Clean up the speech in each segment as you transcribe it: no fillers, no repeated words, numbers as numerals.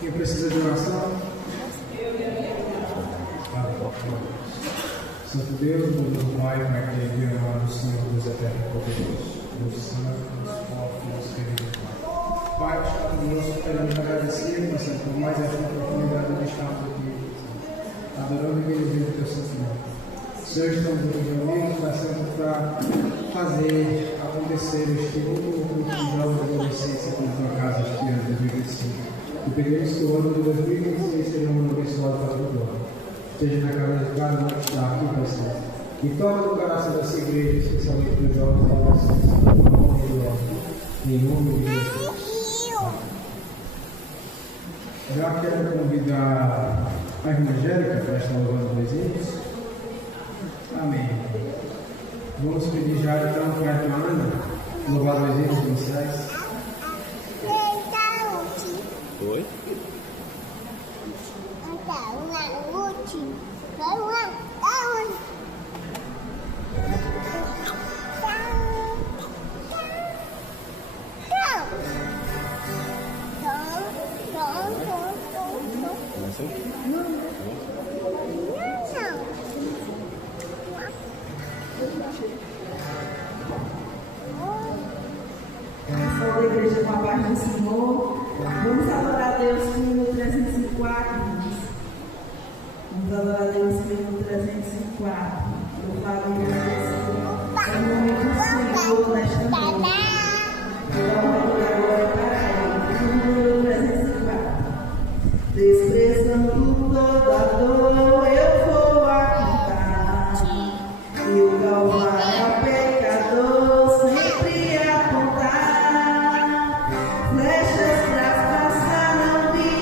Quem precisa de oração? Santo Deus, bom Pai, Pai querido e amado Senhor, Deus eterno e poderoso, Deus santo, Deus forte, Deus querido Pai. Pai, está conosco, queremos agradecer, Senhor, por mais esta oportunidade de estarmos aqui, adorando e bendizendo o teu santo nome. Senhor, estamos aqui reunidos, para fazer acontecer este último culto de jovens e adolescentes aqui na tua casa este ano de 2025. E pedimos que o ano de 2026 seja um ano abençoado para todos nós. Esteja na casa de cada um que está aqui, Pai Santo. E toma no coração dessa igreja, especialmente dos jovens e adolescentes, em nome de Jesus. Já quero convidar a irmã Angélica para estar louvando os hinos. Amém. Vamos pedir já então para a irmã Ana louvar os hinos iniciais. Oi? Sou da igreja com a paz do Senhor. Vamos adorar a Deus com o hino 304. Vamos adorar a Deus com o hino 304. Louvado e agradecido em nome do Senhor nesta noite. Glória e glória para Ele. Número 304. Desprezando toda dor, eu vou cantar. E o Calvário ao pecador sempre apontar. Flechas pra passar, não vi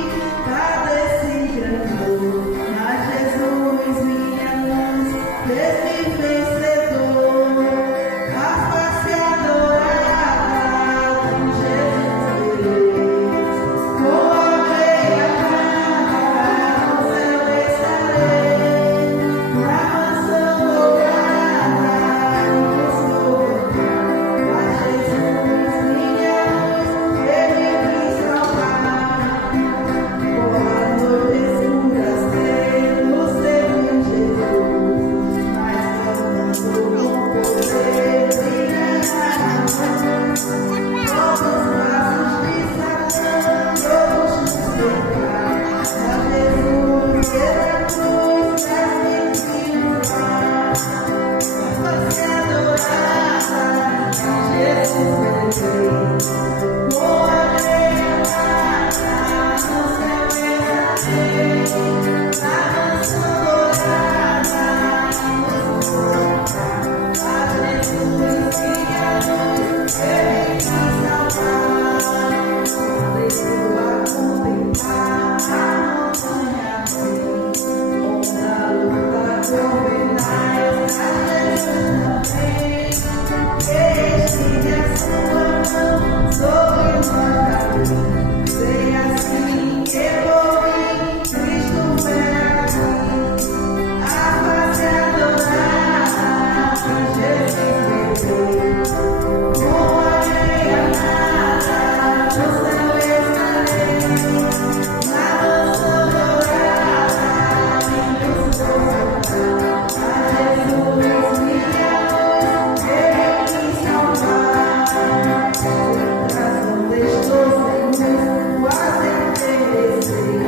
padeci grande. Mas Jesus, minha luz, fez-me vencedor. A face adorada de Jesus Deus. Com a veia amada, no céu estarei. Na mansão dourada, eu sou. Mas Jesus, minha luz, ele quis salvar. Por a noite escuras sei, no seu Jesus. Mas cantando com poder de ganhar. Todos os braços de Satã, todos nos cercar. Mas Jesus, Jesus, traz-me livrar. A face adorada, Jesus veio. Com a veia amada, no céu estarei. Na mansão dourada, nos encontrar. A Jesus, minha luz, ele quis salvar. Desceu a contemplar a montanha vem. Onda luta governais, a Jesus também. Estive a sua mão sobre nós caminho. Sei assim que vou ir, Cristo vem aqui. A face adorada, Jesus veio. Com a veia amada, no céu estarei. Na mansão dourada, nos encontrar. A Jesus, minha luz, ele quis salvar. Não deixou sem luz, quase envelheceu.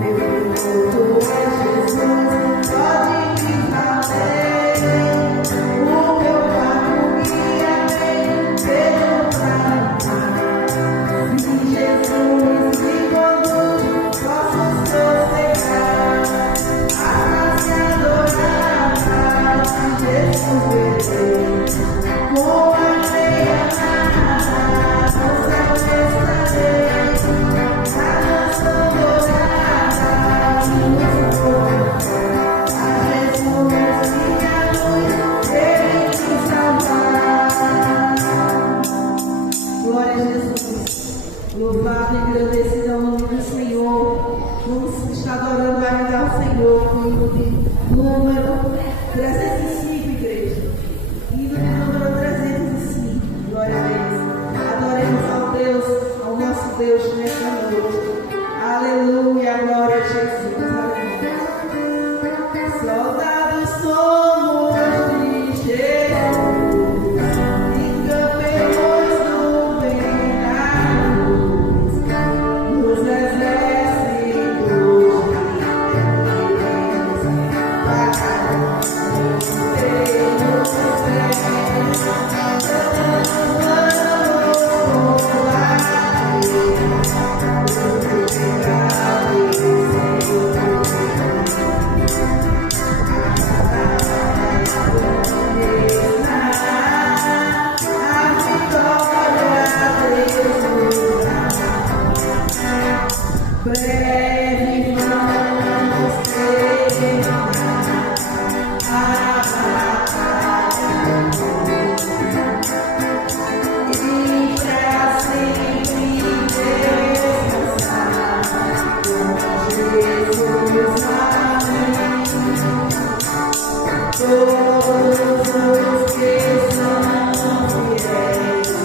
Meu piloto é Jesus, pode me valer. O meu carro guia bem, vejo pra cá. Se Jesus me conduz, posso sossegar. A face adorada, Jesus veio. Com a veia amada, no céu estarei. Na mansão dourada, nos encontrar. A Jesus, minha luz, ele quis salvar. Glória a Jesus. Louvado e agradecido ao nome do Senhor. Vamos estar adorando ainda ao Senhor com o hino de número 305, igreja. Hino de número 305. Glória a Deus. Adoremos ao nosso Deus nessa noite. Aleluia, glória a Jesus. Aleluia. Soldados somos de Jesus, e campemos no bem da luz, nos exércitos de Deus, para Deus breve vamos terminar a batalha e pra sempre descansar com Jesus. Amém. Todos os que são fiéis ao bom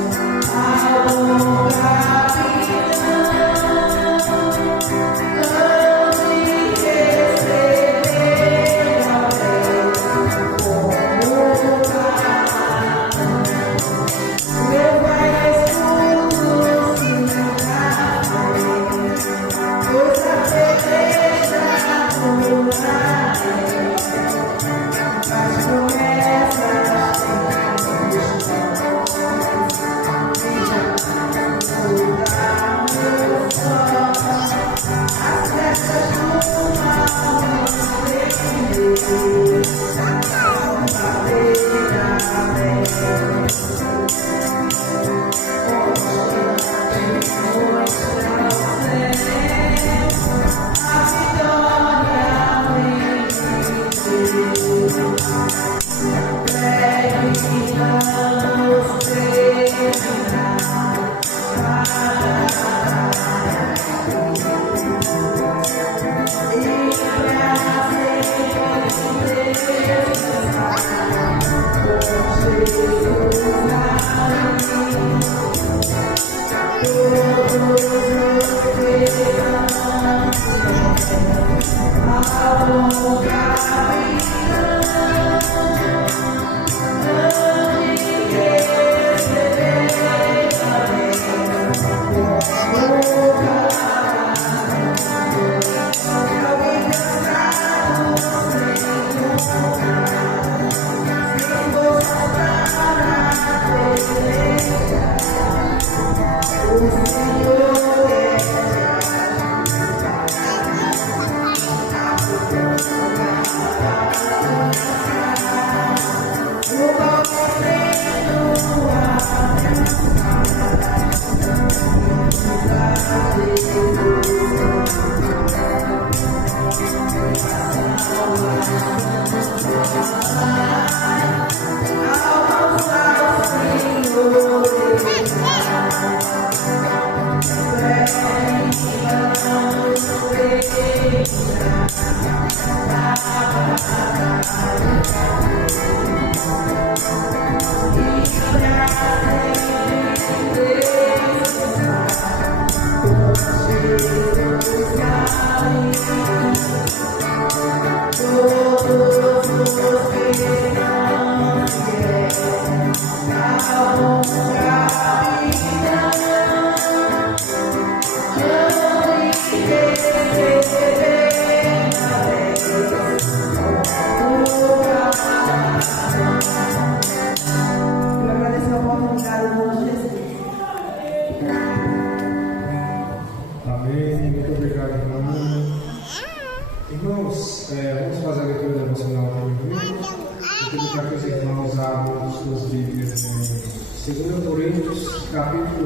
capitão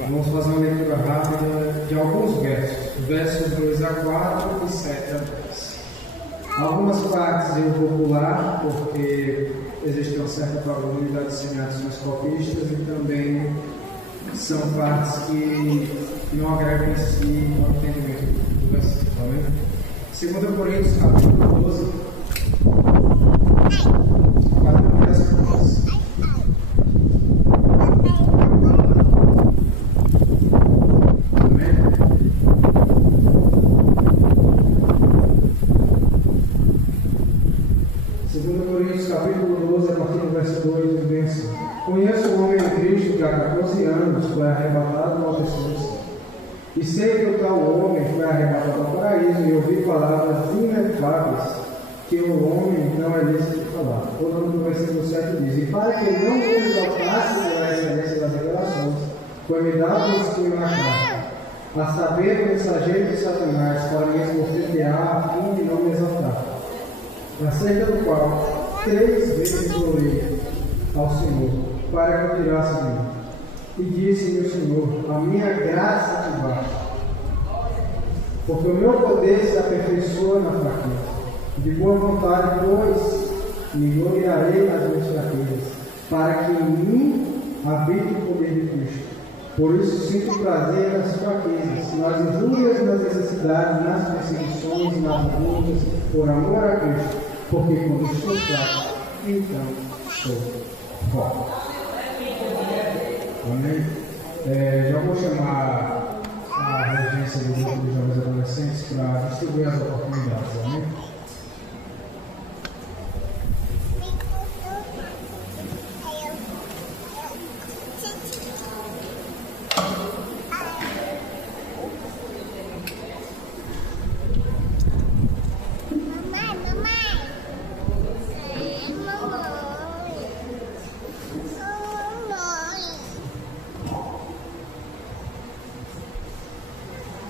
Vamos fazer uma leitura rápida de alguns versos, versos 2 a 4 e 7 a 10. Algumas partes eu vou pular, porque existe uma certa probabilidade de serem ações copistas, e também são partes que não agregam em si ao entendimento do versículo. Tá vendo? 2 Coríntios, capítulo 12, capítulo 12. foi arrebatado ao terceiro céu. E sei que o tal homem foi arrebatado ao paraíso e ouvi palavras inefáveis que o homem não é lícito falar. Ou no versículo 7 diz: e para que não me exaltasse pela excelência das revelações, foi-me dado um espinho na carne, a saber, o mensageiro de Satanás, para me esbofetear, a fim de não me exaltar. Acerca do qual 3 vezes orei ao Senhor, para que eu tirasse de mim. E disse-me o Senhor: a minha graça te basta, porque o meu poder se aperfeiçoa na fraqueza. De boa vontade, pois, me gloriarei nas minhas fraquezas, para que em mim habite o poder de Cristo. Por isso sinto prazer nas fraquezas, nas injúrias, nas necessidades, nas perseguições, nas lutas, por amor a Cristo, porque quando estou fraco, então sou forte. Amém? Já vou chamar a regência do grupo de jovens adolescentes para distribuir as oportunidades. Amém?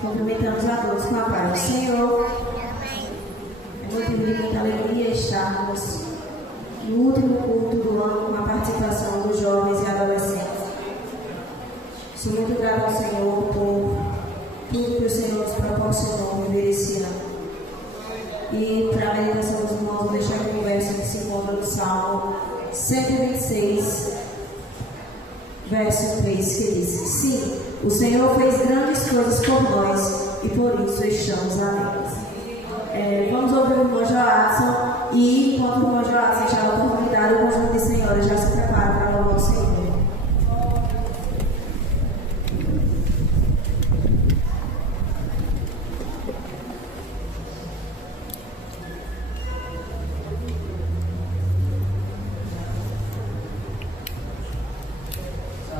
Cumprimentamos a todos com a paz do Senhor. É muito de muita alegria estarmos no último culto do ano com a participação dos jovens e adolescentes. Sou muito grata ao Senhor por tudo que o Senhor nos proporcionou viver esse ano. E para a meditação dos irmãos, vou deixar aqui um verso que se encontra no Salmo 126, verso 3, que diz: sim, o Senhor fez grandes coisas por nós e por isso estamos alegres. Vamos ouvir o irmão Joadson e, enquanto o irmão Joadson deixar a oportunidade, o conjunto de senhoras já se prepara para louvar o Senhor.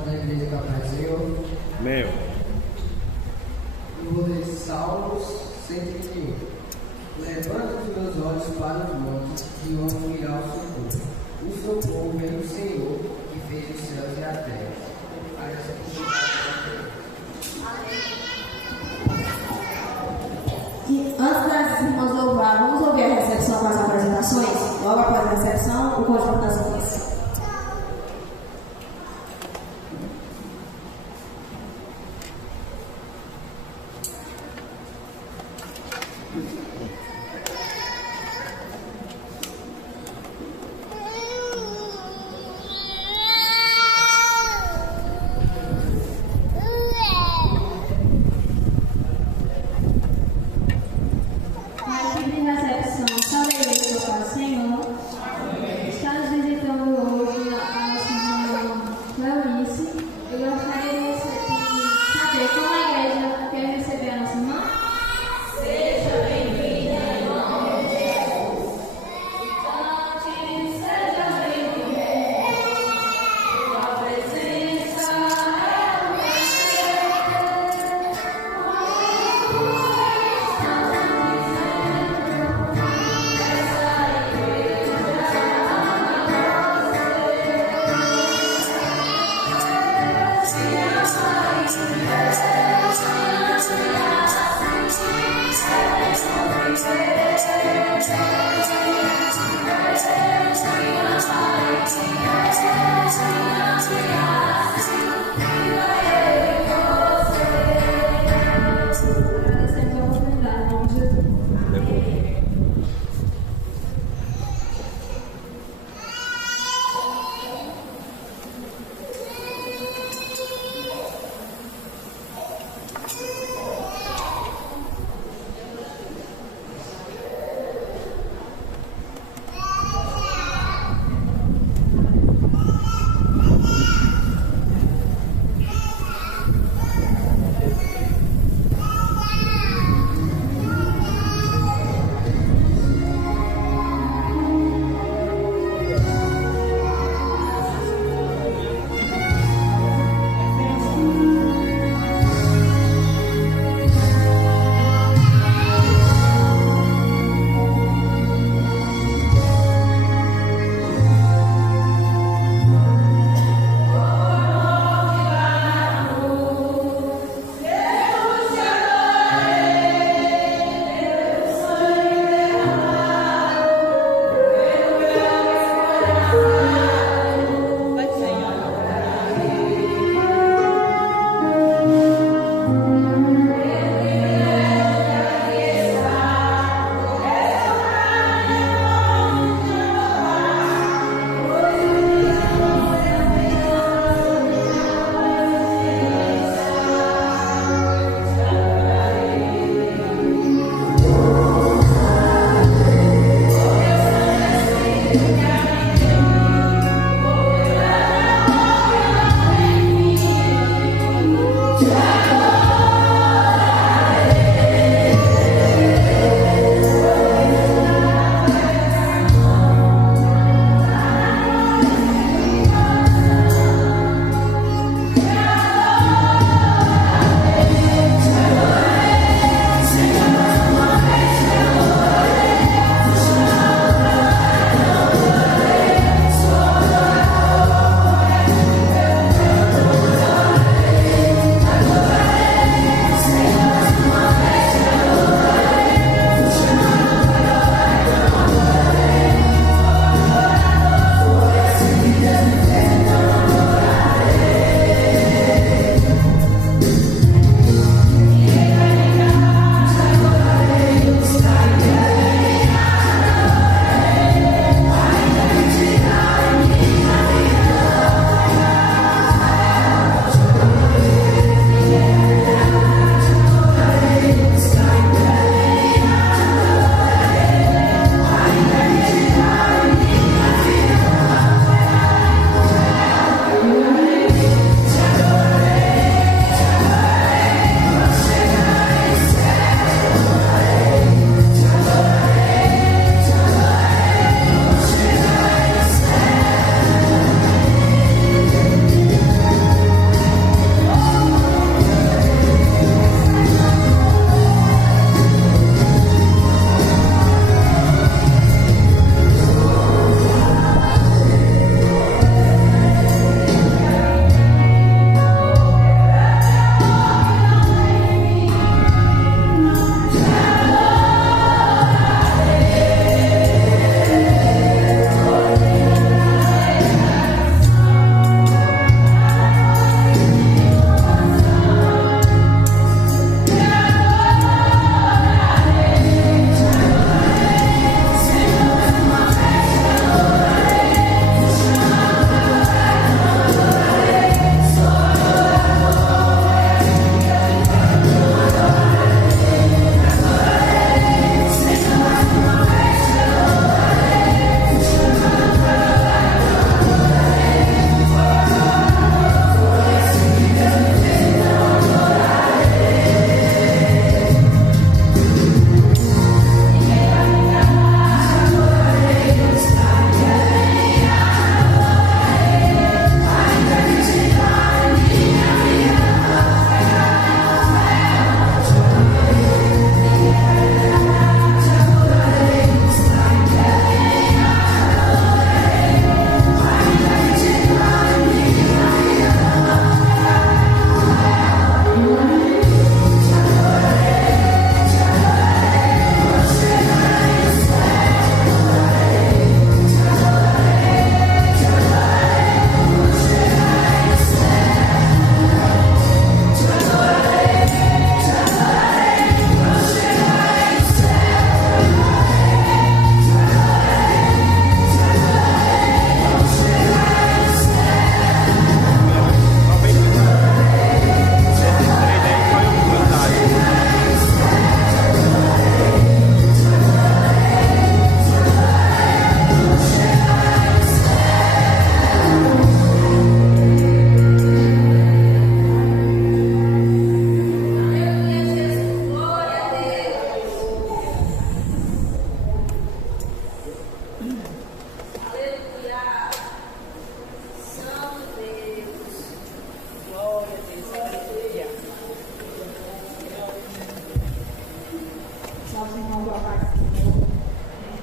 Da igreja da Brasil. Meu. Eu vou ler Salmos 121. Levanta os meus olhos para os montes, de onde virá o socorro. O socorro vem do Senhor, que fez os céus e a terra. E antes das irmãs louvar, vamos ouvir a recepção com as apresentações? Logo após a recepção, o conjunto das irmãs. Senhor, está nos visitando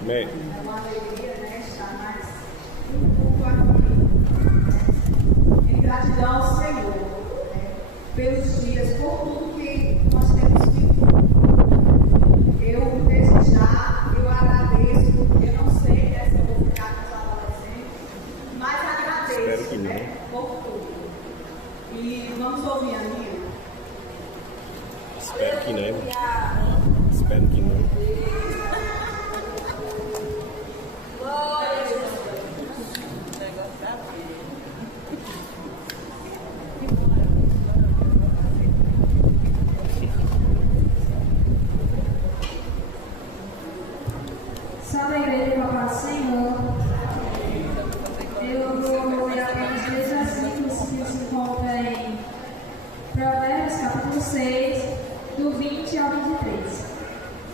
Amém. É uma alegria, né, estar mais um pouco aqui, né, em gratidão ao Senhor, né, pelos dias, por tudo que nós temos vivido. Eu, desde já, eu agradeço, eu não sei, né, se eu vou ficar nos adolescentes, mas agradeço, né, por tudo. E vamos ouvir a Nil. Espero que não. Espero que não. Salve a igreja do Papai Senhor. Eu vou ler apenas dois versículos que se encontram em Provérbios capítulo 6, do 20 ao 23.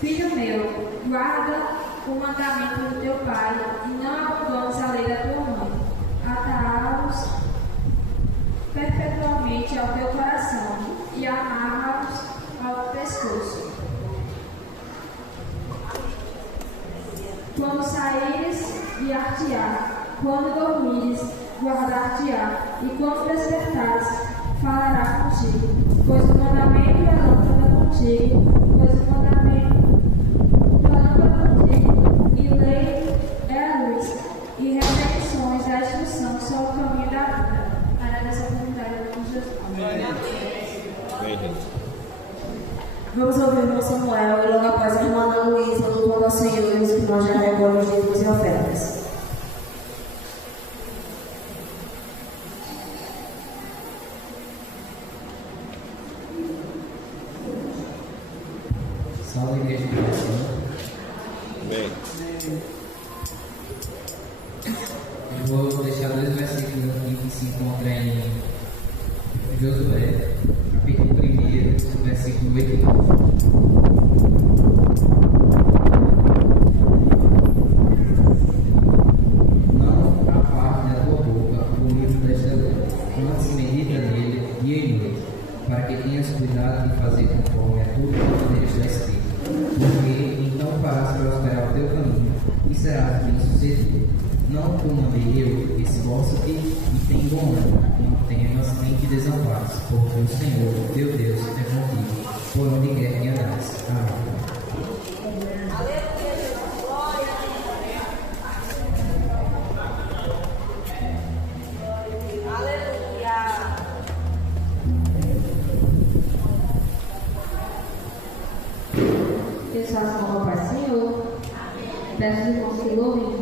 Filho meu, guarda o mandamento do teu pai e não abandones a lei da tua mãe. Ata-os perpetualmente ao teu coração e amarra-os ao pescoço. Quando saíres, guiar-te-á. Quando dormires, guardar-te-á. E quando despertares, falará contigo. Pois o mandamento é lâmpada contigo. Pois o mandamento é lâmpada contigo. E lei é a luz. E repreensões da instrução são o caminho da vida. Agradeço a oportunidade de Jesus. Amém, gente. Vamos ouvir o irmão Samuel e logo após a irmã Ana Luísa, louvando ao Senhor e os irmãos já recolhem os dízimos e ofertas. Salve a igreja do Senhor. Amém. Eu vou deixar dois versículos aqui que se encontram em Josué, capítulo 1, versículo 8 e 9. Não aparte da tua boca o livro desta lei, antes medita nele dia e noite, para que tenhas cuidado de fazer conforme a tudo que nele está escrito, porque então farás prosperar o teu caminho e serás bem-sucedido. Não te mandei eu, esforça-te e tem bom ânimo, não temas nem te desampares, porque o Senhor, teu Deus, é contigo, por onde quer que andares. Amém. Deus faça com o Pai Senhor. Peço aos irmãos que louvem.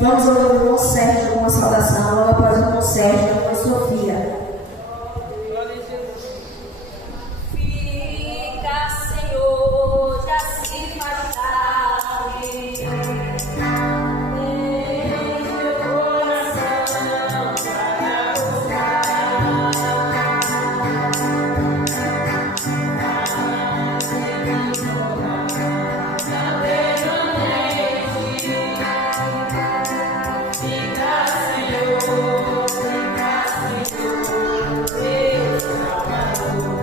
Vamos ouvir o irmão Sérgio com uma saudação, logo após o irmão Sérgio, a irmã Sofia. Fica, Senhor, já se faz tarde. Deixe meu coração para gostar. Na permanente. Fica, Senhor, meu Salvador.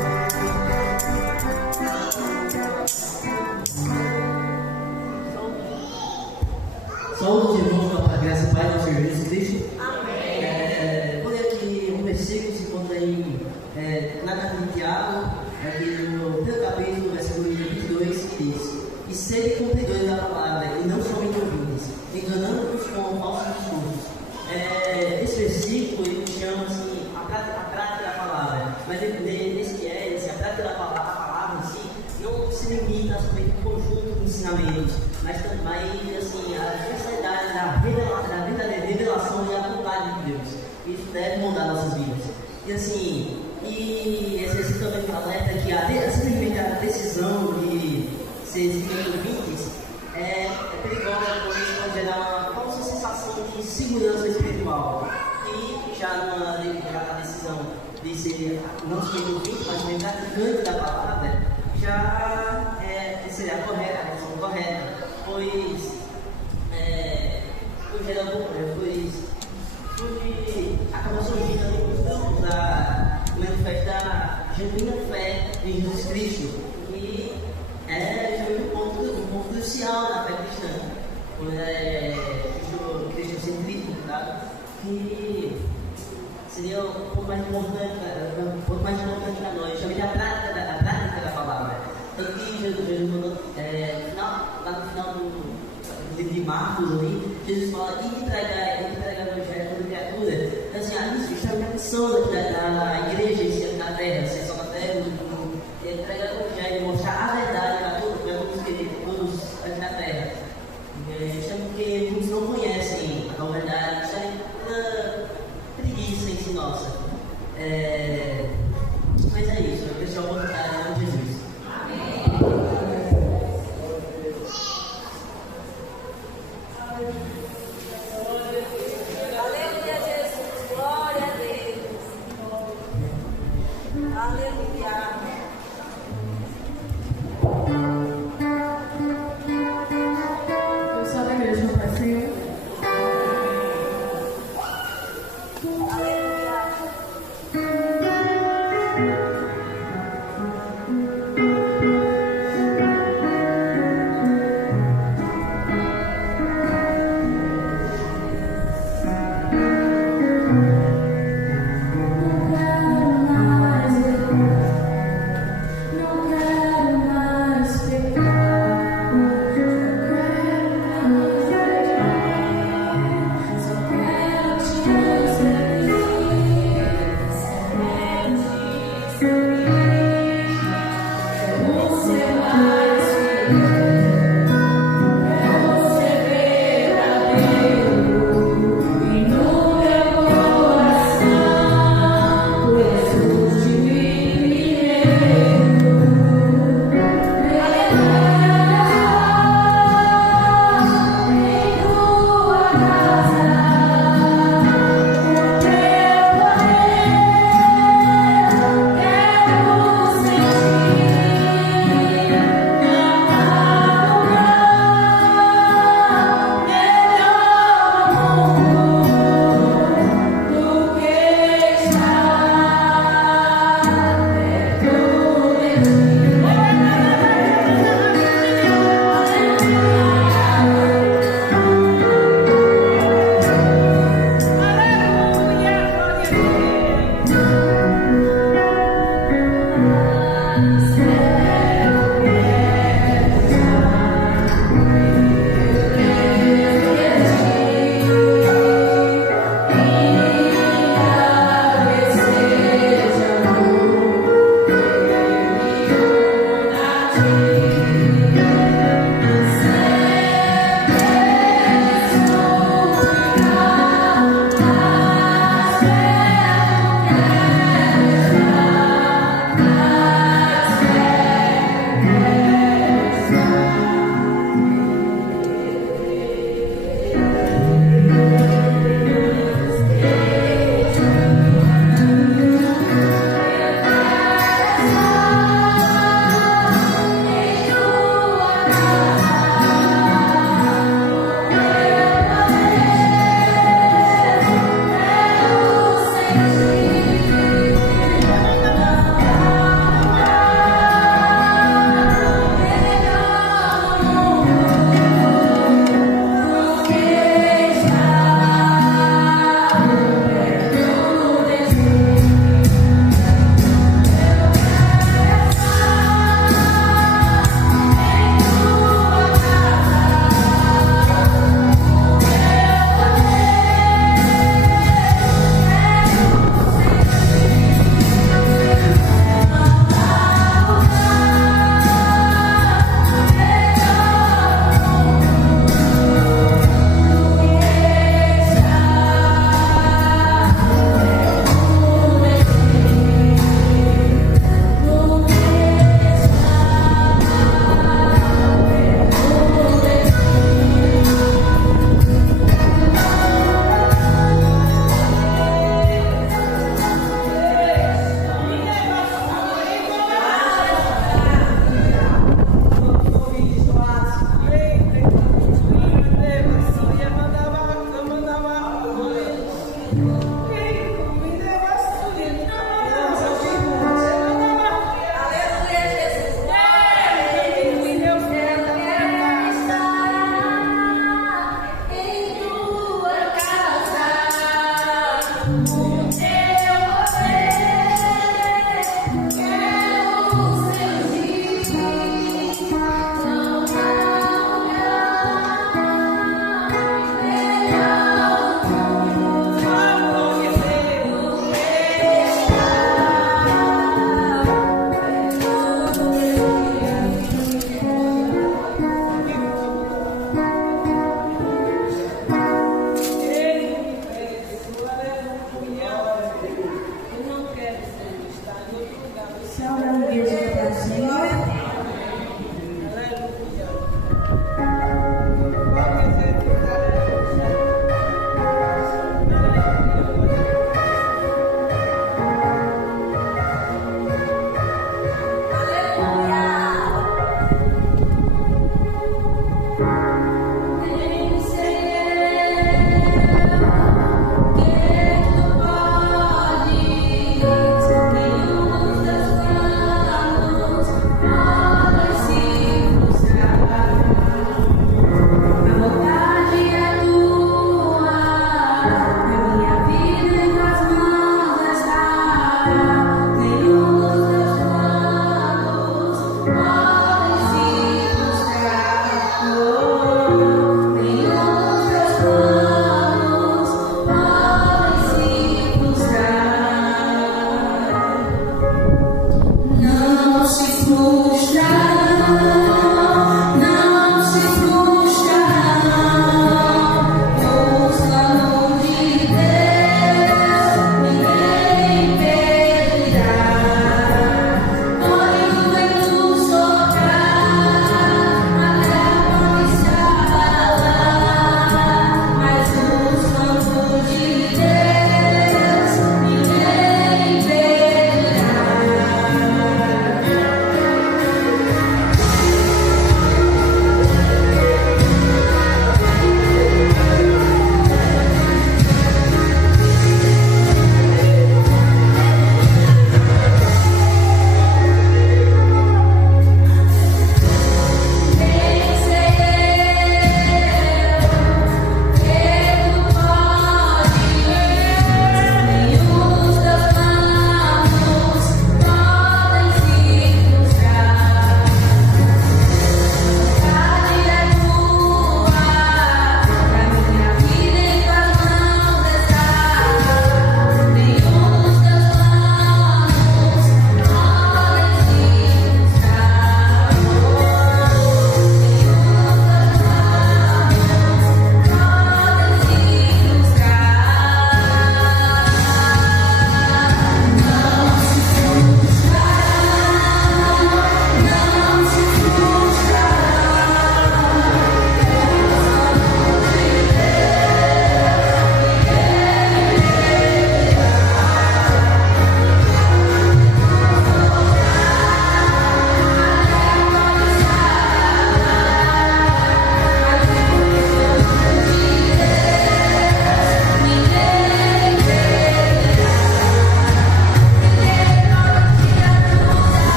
Saúde, irmãos, a graça e paz do Senhor Jesus Cristo. Amém. Vou ler aqui um versículo que se encontra na carta de Tiago, aqui no primeiro capítulo, versículo 22, que diz: E sede cumpridores da palavra, e não somente ouvintes, enganando-vos com falsos discursos. Esse versículo ele chama assim, a prática da palavra, mas a prática da palavra em si não se limita somente ao conjunto de ensinamentos, mas também assim, a necessidade da verdadeira revelação e a vontade de Deus. Isso deve mudar nossas vidas. E assim, esse versículo também alerta que simplesmente a decisão de ser ouvintes é perigosa, pois isso pode gerar uma falsa sensação de segurança espiritual. E já na decisão de ser não somente ouvinte, mas também praticante da palavra, já seria a decisão correta, pois acaba genuína fé em Jesus Cristo, que é justamente um ponto crucial na fé cristã, cristocentrismo, tá? Que seria um pouco mais importante para nós, justamente a prática da palavra. Tanto que Jesus mandou, lá no final do livro de Marcos, ali, Jesus fala que entregar o evangelho a toda criatura. Então, assim, isso é uma missão da igreja em si, na terra, ser só na terra, entregar o evangelho, mostrar a verdade para todos aqui na terra. Justamente porque muitos não conhecem a verdade, isso é toda preguiça em si nossa. Mas é isso, eu deixo a oportunidade de Jesus. Aleluia, Jesus. Glória a Deus. Aleluia. Eu sou da igreja do Pai Senhor. Só quero te receber.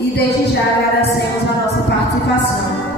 e desde já agradecemos a nossa participação.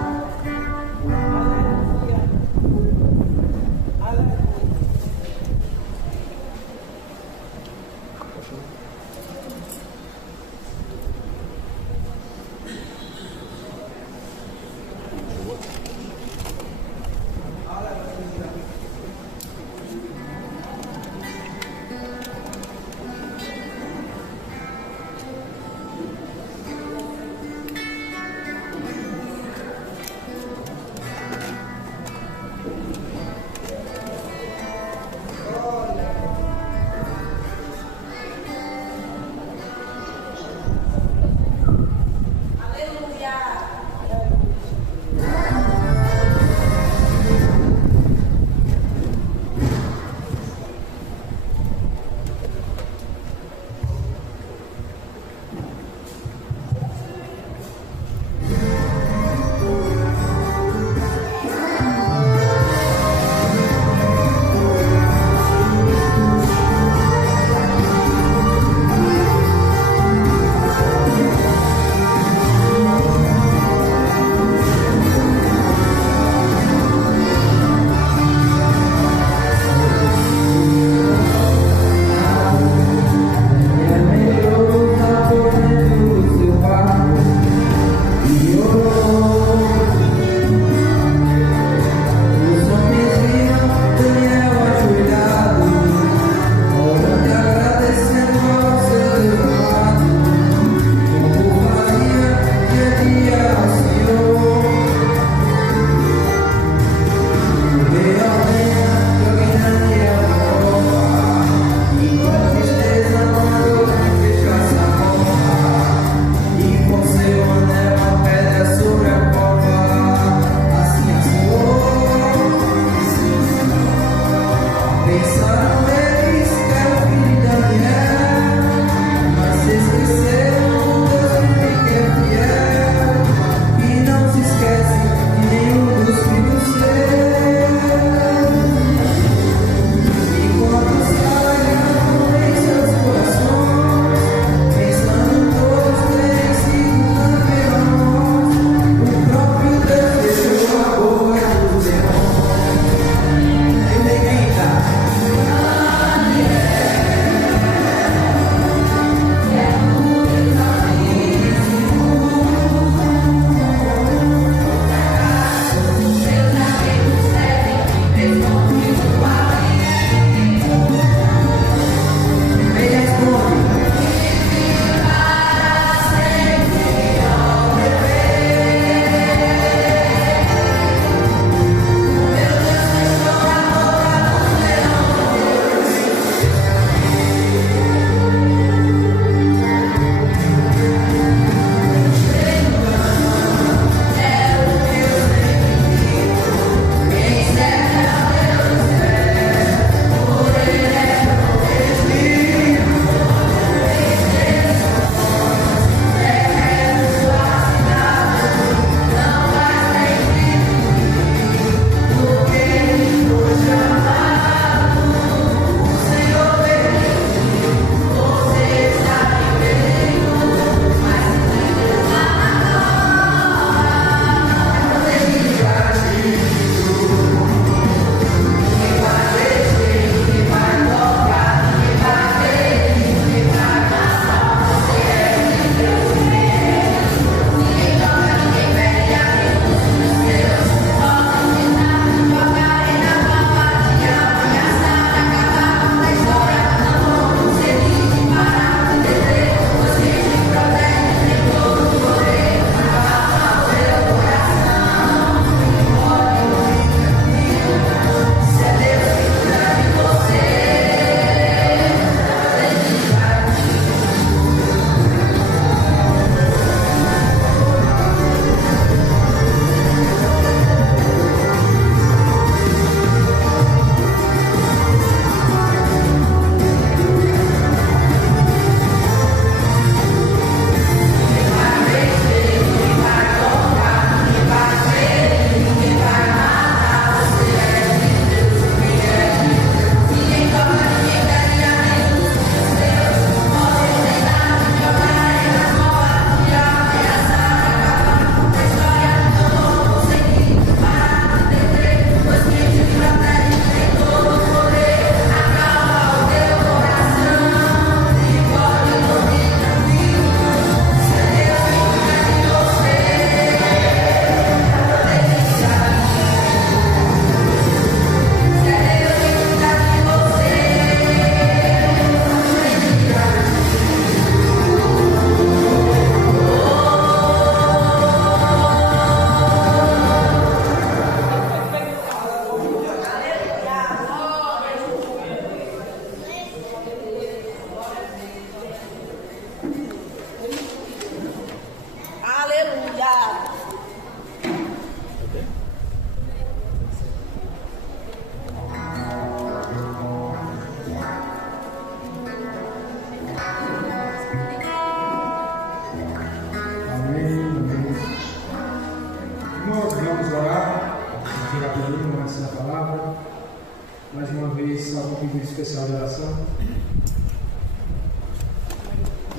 algum pedido especial de oração?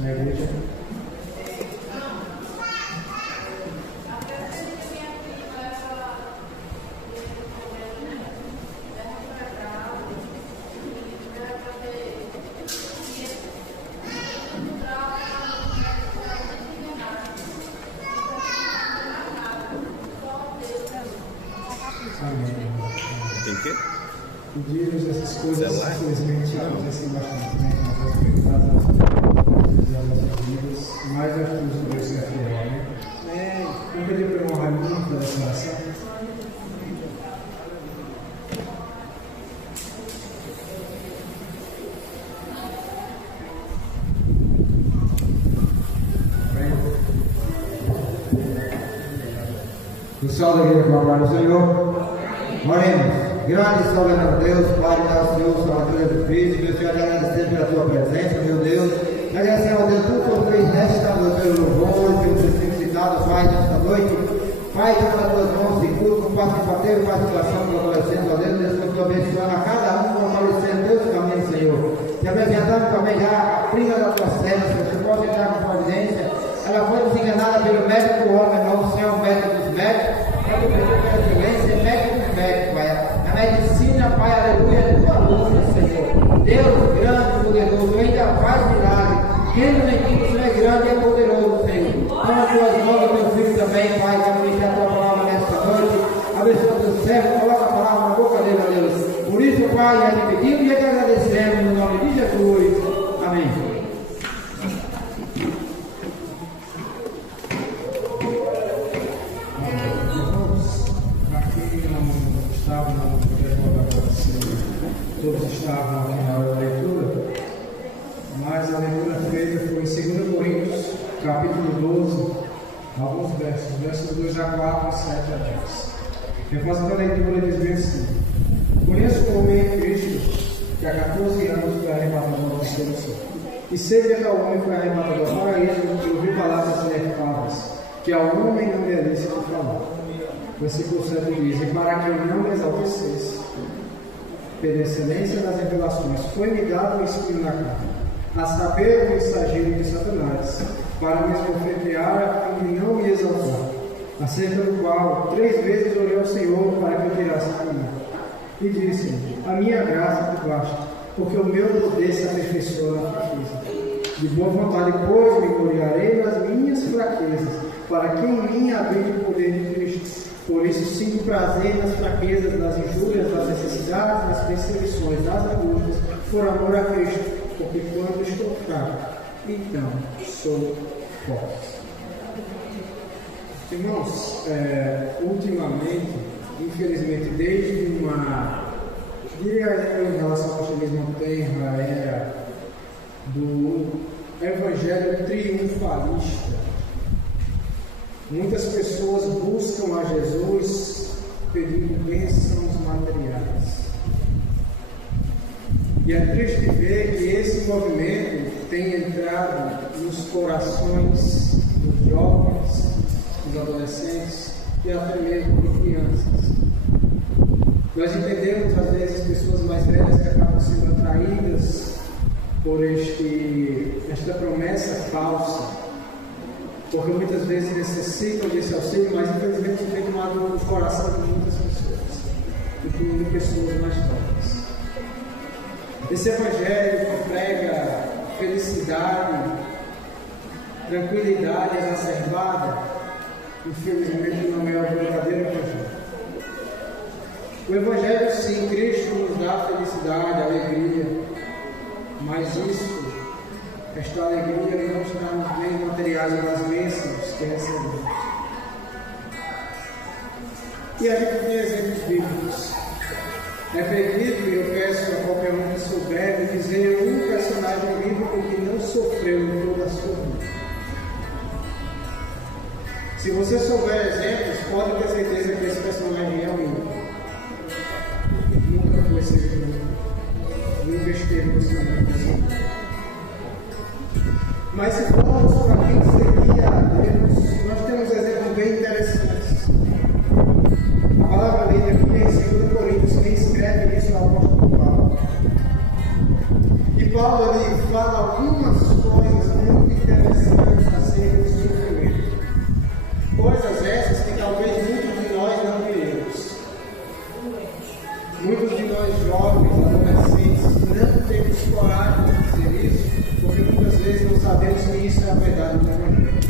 Na igreja? Tem o quê? Pedidos, essas coisas, Celular? infelizmente, acontecem bastante, né? Nós vamos perguntar as nossas vidas, mas nós temos um Deus que é fiel, né? Vamos pedir para o irmão Raimundo fazer essa oração? Pessoal da igreja, glória ao Senhor. Oremos. Grande e soberano Deus, Pai de nosso Senhor, Salvador Jesus Cristo, meu Senhor, te agradecemos pela tua presença, meu Deus. Te agradecemos, Deus, tudo que tu fez nesta noite, pelo louvor, pelo testemunho citado, Pai, nesta noite. Pai, toma nas tuas mãos, seguro, com participativa, participação do adolescente, ó Deus, Deus, que tu abençoando a cada um, fortalecendo Deus caminho, Senhor. Te apresentando também já a prima da tua serva, que você possa entrar com providência. Ela foi desenganada pelo médico do homem, não o Senhor, o médico dos médicos. Pai, eu pedi pela excelência, médico dos médicos, Pai. A medicina, Pai, aleluia, é tua luz, Senhor. Deus grande e poderoso, ainda faz milagre. Quem não tem que é grande e é poderoso, Senhor. Toma tuas mãos, meu filho também, Pai, que abençoe a tua palavra nesta noite. Abençoa o teu servo, coloca a palavra na boca dele, ó Deus. Por isso, Pai, já te pedimos e te agradecemos no nome de Jesus. Amém. Todos estavam ao final da leitura, mas a leitura feita foi em 2 Coríntios, capítulo 12, alguns versos 2 a 4, 7 a 10. Eu faço a leitura e diz bem assim: conheço o homem em Cristo que há 14 anos foi arrebatado ao terceiro céu, e sei que tal homem foi arrebatado ao paraíso e ouviu palavras inefáveis, que ao homem não lhe é lícito falar. Versículo 7 diz: e para que eu não me exaltecesse pela excelência das revelações, foi-me dado um espinho na carne, a saber, o mensageiro de Satanás, para me esbofetear a fim de não me exaltar, acerca do qual 3 vezes orei ao Senhor para que eu tirasse a mim. E disse: a minha graça te basta, porque o meu poder se aperfeiçoa na fraqueza. De boa vontade, pois, me gloriarei nas minhas fraquezas, para que em mim habite o poder de Cristo. Por isso sinto prazer nas fraquezas, nas injúrias, nas necessidades, nas perseguições, nas angústias, por amor a Cristo, porque quando estou fraco, então sou forte. Irmãos, ultimamente, infelizmente, desde em relação ao cristianismo terra, a era do evangelho triunfalista, muitas pessoas buscam a Jesus pedindo bênçãos materiais. E é triste ver que esse movimento tem entrado nos corações dos jovens, dos adolescentes e até mesmo de crianças. Nós entendemos, às vezes, pessoas mais velhas que acabam sendo atraídas por esta promessa falsa, porque muitas vezes necessitam desse auxílio, mas infelizmente tem tomado o coração de muitas pessoas, incluindo pessoas mais jovens. Esse evangelho que prega felicidade, tranquilidade exacerbada, infelizmente não é o verdadeiro evangelho. O evangelho, sim, Cristo nos dá felicidade, alegria, mas esta alegria não está nos bens materiais e nas bênçãos que recebemos. E a gente tem exemplos bíblicos. É permitido, e eu peço a qualquer um que souber, dizer um personagem bíblico que não sofreu em toda a sua vida. Se você souber exemplos, pode ter certeza que esse personagem é o único. Nunca foi servido. Nunca esteve no seu mundo. Mas se formos para quem seguia a Deus, nós temos exemplos bem interessantes. A palavra lida aqui em 2 Coríntios, quem escreve isso é o apóstolo Paulo. Paulo ele fala algumas coisas muito interessantes acerca do sofrimento. Coisas essas que talvez muitos de nós não queremos. Muitos de nós jovens, adolescentes, não temos coragem de dizer isso, porque muitas vezes não sabemos que isso é a verdade do Evangelho.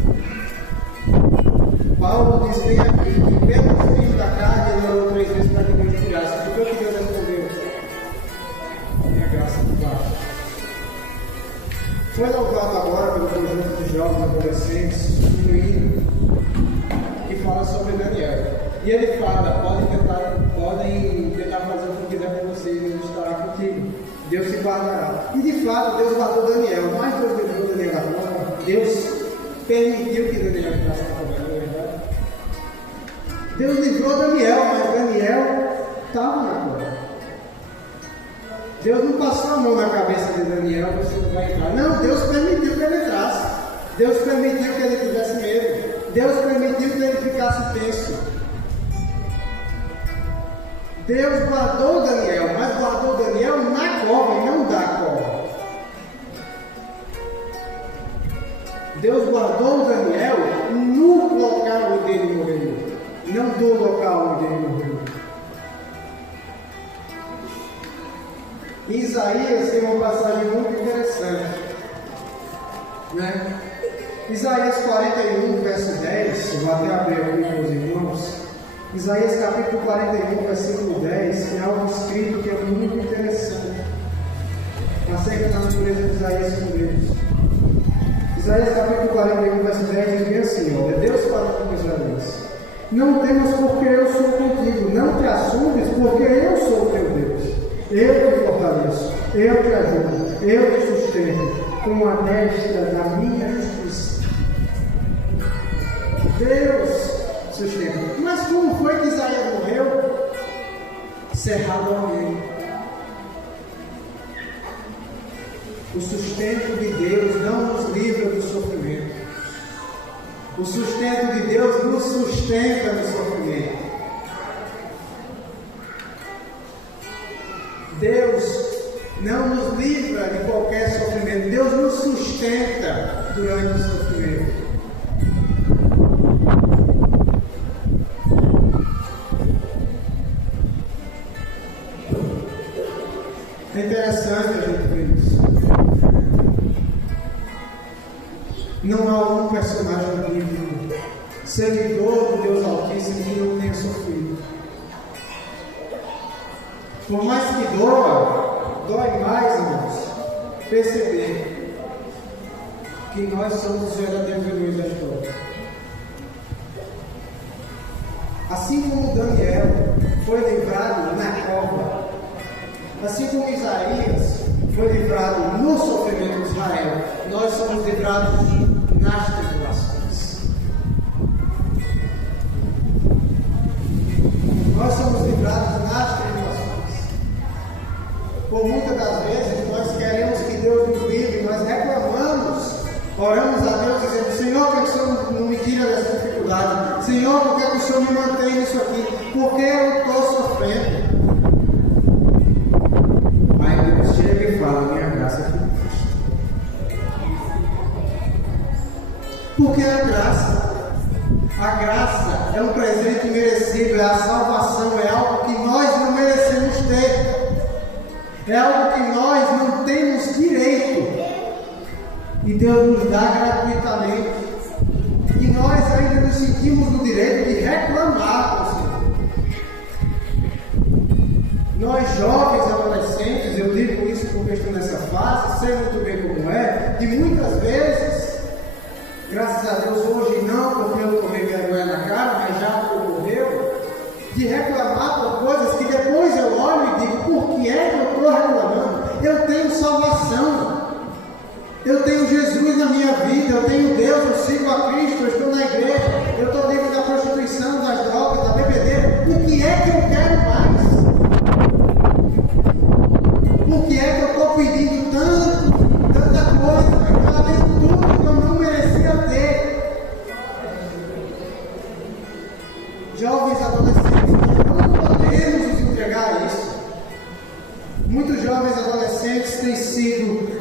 Paulo diz bem aqui que pelo filho da carne ele orou 3 vezes para que Deus tirasse. Por que Deus respondeu? Minha graça do Pai. Foi louvado agora pelo conjunto de jovens adolescentes um hino que fala sobre Daniel. E ele fala, podem tentar fazer o que quiser com vocês, Deus estará contigo. Deus se guardará. E de fato, Deus guardou Daniel. Mas Deus livrou Daniel da cova. Deus permitiu que Daniel ficasse na cova, não é verdade? Deus livrou Daniel, mas Daniel estava na cova. Deus não passou a mão na cabeça de Daniel, você não vai entrar. Não, Deus permitiu que ele entrasse. Deus permitiu que ele tivesse medo. Deus permitiu que ele ficasse tenso. Deus guardou Daniel, mas guardou Daniel na cova e não da cova. Deus guardou Daniel no local onde ele morreu, não do local onde ele morreu. Em Isaías tem uma passagem muito interessante, né? Isaías 41, verso 10, eu vou até abrir aqui com os irmãos. Isaías capítulo 41, versículo 10, tem algo escrito que é muito interessante acerca da natureza de Isaías com Deus. Isaías capítulo 41, verso 10 diz bem assim, ó, Deus fala com Isaías: não temas porque eu sou contigo, não te assumes porque eu sou teu Deus. Eu te fortaleço, eu te ajudo, eu te sustento com a destra da minha justiça. Deus sustenta. Mas como foi que Isaías morreu? Cerrado ao meio. O sustento de Deus não nos livra do sofrimento. O sustento de Deus nos sustenta no sofrimento. Deus não nos livra de qualquer sofrimento. Deus nos sustenta durante o sofrimento. É interessante a gente ver isso. Não há um personagem bíblico, seguidor do Deus Altíssimo, que não tenha sofrido. Por mais que dói mais, irmãos, perceber que nós somos os verdadeiros heróis da história. Assim como Daniel foi livrado na cova, assim como Isaías foi livrado no sofrimento de Israel, nós somos livrados nas tribulações. Nós somos livrados nas tribulações. Por muitas das vezes nós queremos que Deus nos livre, nós reclamamos, oramos a Deus dizendo: Senhor, por que o Senhor não me tira dessa dificuldade? Senhor, por que o Senhor me mantém nisso aqui? Porque eu estou sofrendo. Aí Deus chega e fala: minha graça é suficiente. Porque a graça é um presente merecido, a salvação é algo que nós não merecemos ter. É algo que nós não temos direito. E Deus nos dá gratuitamente. E nós ainda nos sentimos no direito de reclamar com o Senhor. Nós jovens, adolescentes, eu digo isso porque estou nessa fase, sei muito bem como é, e muitas vezes, graças a Deus hoje não, porque eu tomei vergonha na cara, mas já ocorreu, de reclamar por coisas que depois eu olho e digo: por que é que eu estou reclamando? Eu tenho salvação, eu tenho Jesus na minha vida, eu tenho Deus, eu sigo a Cristo, eu estou na igreja, eu estou livre da prostituição, das drogas, da bebedeira. O que é que eu quero mais? Por que é que eu estou pedindo tanta coisa? Eu estou tendo tudo que eu não merecia ter. Jovens adolescentes, nós não podemos nos entregar a isso. Muitos jovens adolescentes têm sido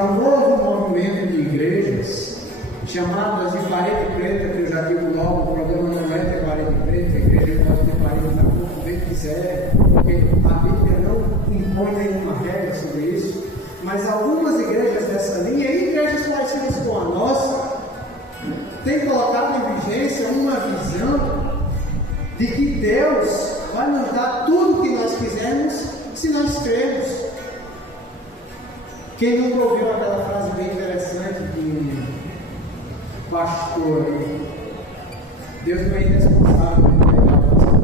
para um novo movimento de igrejas, chamadas de parede preta, que eu já digo logo, o problema não é ter parede preta, a igreja pode ter parede da cor que bem quiser, porque a Bíblia não impõe nenhuma regra sobre isso, mas algumas igrejas dessa linha, e igrejas parecidas com a nossa, têm colocado em vigência uma visão de que Deus vai nos dar tudo o que nós quisermos se nós crermos. Quem nunca ouviu aquela frase bem interessante de pastor, Deus não é irresponsável por pegar o que você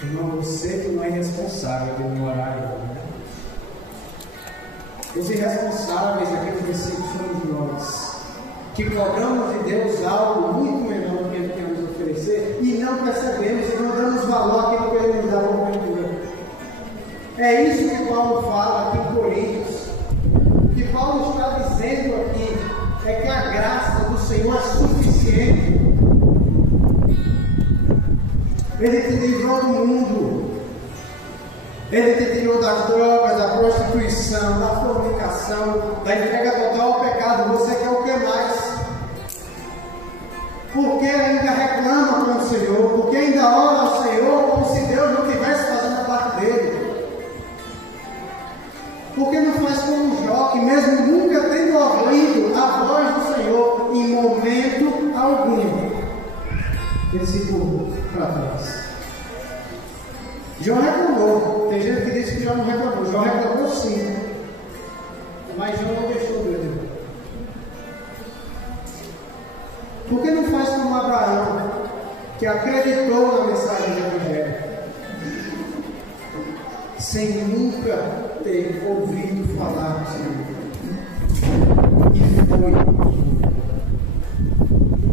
quer. Irmão, você que não é responsável pelo horário. Os irresponsáveis daqueles versículos somos nós, que cobramos de Deus algo muito menor do que Ele quer nos oferecer e não percebemos e não damos valor àquilo que Ele nos dá como cobertura. É isso que Paulo fala aqui em Coríntios. O que Paulo está dizendo aqui é que a graça do Senhor é suficiente. Ele te livrou do mundo. Ele te tirou das drogas, da prostituição, da fornicação, da entrega total ao pecado. Você quer o que mais? Porque ainda reclama com o Senhor, porque ainda ora ao Senhor como se Deus não estivesse fazendo a parte dele. Porque não faz como Jó, que mesmo nunca tendo ouvido a voz do Senhor, em momento algum, ele se curvou para trás. Jó reclamou. Tem gente que diz que Jó não reclamou. Jó reclamou sim, mas Jó não deixou Deus. Por que não faz como Abraão, que acreditou na mensagem do Evangelho, sem nunca ter ouvido falar do Senhor? E foi.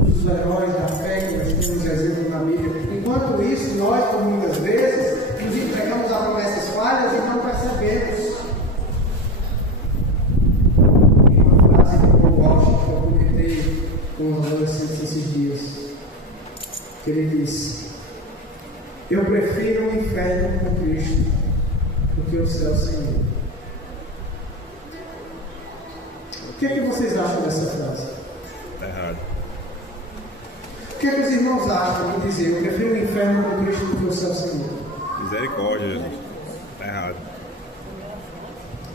Os heróis da fé que nós temos exemplo na Bíblia. Enquanto isso, nós, por muitas vezes, nos entregamos a promessas falhas e não percebemos. Uma frase que eu gosto, que eu comentei com os adolescentes esses dias, que ele disse: eu prefiro o inferno com Cristo do que o céu sem Ele. O que é que vocês acham dessa frase? Está errado. O que é que os irmãos acham de dizer eu prefiro o inferno com Cristo do que o céu sem Ele? Misericórdia, Jesus. Está errado.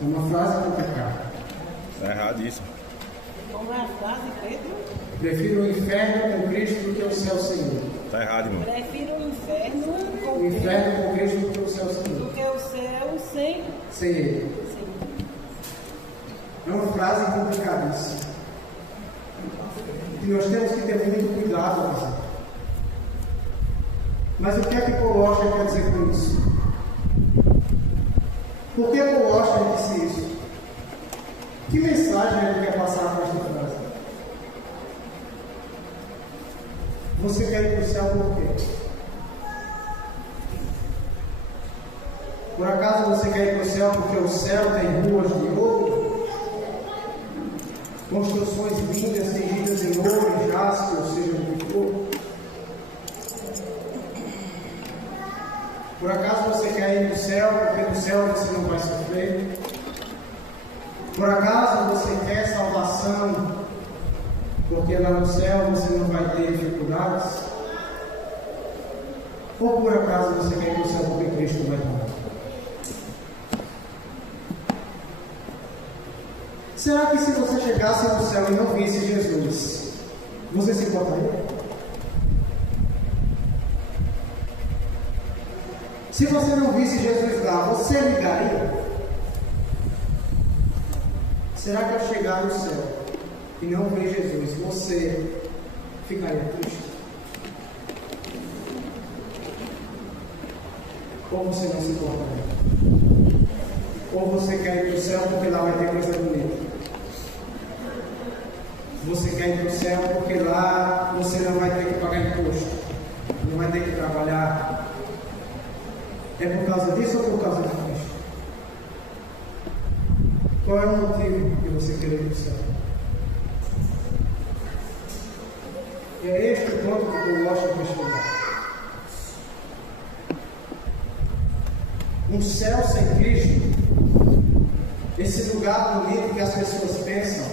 É uma frase complicada. Está erradíssimo. Como é a frase, Pedro? Prefiro o inferno com Cristo do que o céu sem Ele. Está errado, irmão. Prefiro o inferno O inferno com Cristo do que o céu sem do Ele. que o céu sem. Sem Ele. É uma frase complicadíssima. E nós temos que ter muito cuidado com isso. Mas o que é que Paul Washer quer dizer com isso? Por que Paul Washer disse isso? Que mensagem ele quer passar com esta frase? Você quer ir para o céu por quê? Por acaso você quer ir para o céu porque o céu tem ruas de ouro? Construções lindas, tingidas em ouro, em jaspe, ou seja, no que for? Por acaso você quer ir para o céu porque no céu você não vai sofrer? Por acaso você quer salvação porque lá no céu você não vai ter dificuldades? Ou por acaso você quer ir para o céu porque Cristo vai estar? Será que se você chegasse no céu e não visse Jesus, você se importaria? Se você não visse Jesus lá, você ligaria? Será que ao chegar no céu e não ver Jesus, você ficaria triste? Ou você não se importaria? Ou você quer ir para o céu porque lá vai ter coisa bonita? Você quer ir para o céu porque lá você não vai ter que pagar imposto, não vai ter que trabalhar? É por causa disso ou por causa de Cristo? Qual é o motivo de você querer ir para o céu? E é este o ponto que eu gosto de estudar. Um céu sem Cristo esse lugar bonito que as pessoas pensam,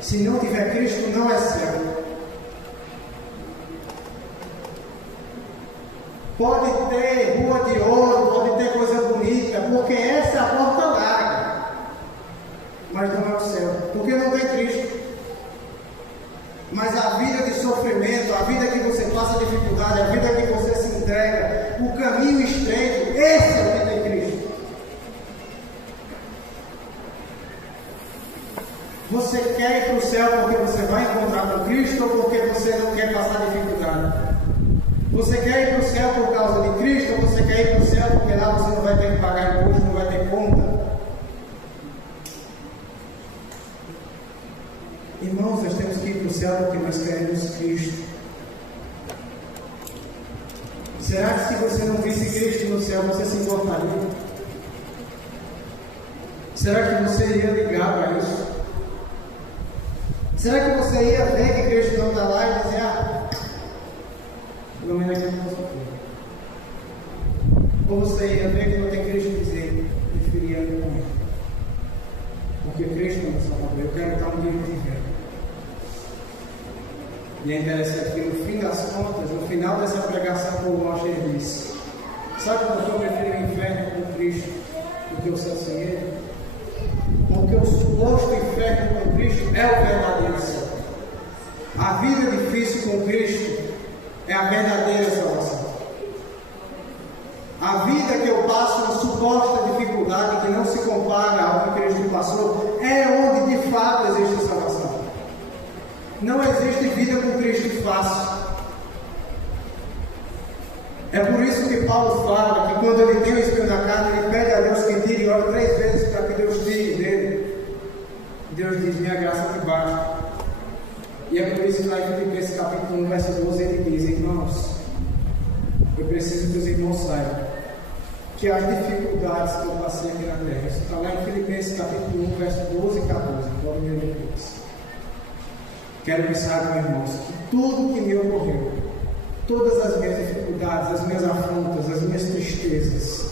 se não tiver Cristo, não é céu. Pode ter rua de ouro, pode ter coisa bonita, porque essa é a porta larga, mas não é o céu, porque não tem Cristo. Mas a vida de sofrimento, a vida que você passa dificuldade, a vida que você se entrega, o caminho estreito, esse é o que tem Cristo. Você quer ir para o céu porque você vai encontrar com Cristo ou porque você não quer passar dificuldade? Você quer ir para o céu por causa de Cristo ou você quer ir para o céu porque lá você não vai ter que pagar imposto, não vai ter conta? Irmãos, nós temos que ir para o céu porque nós queremos Cristo. Será que se você não visse Cristo no céu, você se importaria? Será que você iria ligar para isso? Será que você ia ver que Cristo não está lá e dizer, pelo menos aqui não sou eu? Ou você ia ver que não tem Cristo e dizer, preferia ir com ele? Porque Cristo não é Salvador, eu quero estar onde ele estiver. E é interessante que no fim das contas, no final dessa pregação que o Roger disse, sabe por que eu prefiro o inferno com Cristo do que o céu sem ele? Porque o suposto inferno com Cristo é o verdadeiro céu. A vida difícil com Cristo é a verdadeira salvação. A vida que eu passo uma suposta dificuldade que não se compara ao que Cristo passou é onde de fato existe salvação. Não existe vida com Cristo fácil. É por isso que Paulo fala que quando ele tem o espinho na carne, ele pede a Deus que tire e ora 3 vezes para que Deus tire dele. Deus diz, minha graça te basta. E é por isso que lá em Filipenses capítulo 1, verso 12, ele diz, irmãos, eu preciso que os irmãos saibam que as dificuldades que eu passei aqui na terra, isso está lá em Filipenses capítulo 1, verso 12 e 14, pode ler depois. Quero que saibam, irmãos, que tudo que me ocorreu, todas as minhas dificuldades, as minhas afrontas, as minhas tristezas,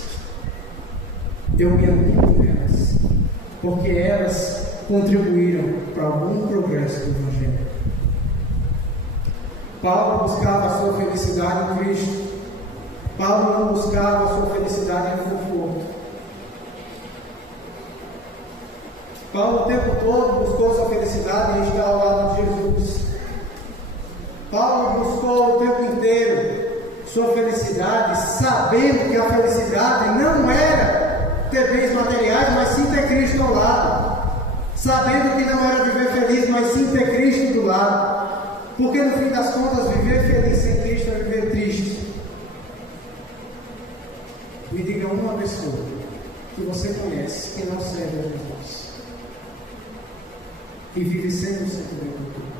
eu me animo nelas, porque elas contribuíram para algum progresso do Evangelho. Paulo buscava a sua felicidade em Cristo. Paulo não buscava a sua felicidade no conforto. Paulo o tempo todo buscou sua felicidade em estar ao lado de Jesus. Paulo buscou o tempo inteiro sua felicidade, sabendo que a felicidade não era ter bens materiais, mas sim ter Cristo ao lado. Sabendo que não era viver feliz, mas sim ter Cristo do lado. Porque no fim das contas, viver feliz sem Cristo é viver triste. Me diga uma pessoa que você conhece que não serve a Jesus e vive 100% bem com tudo.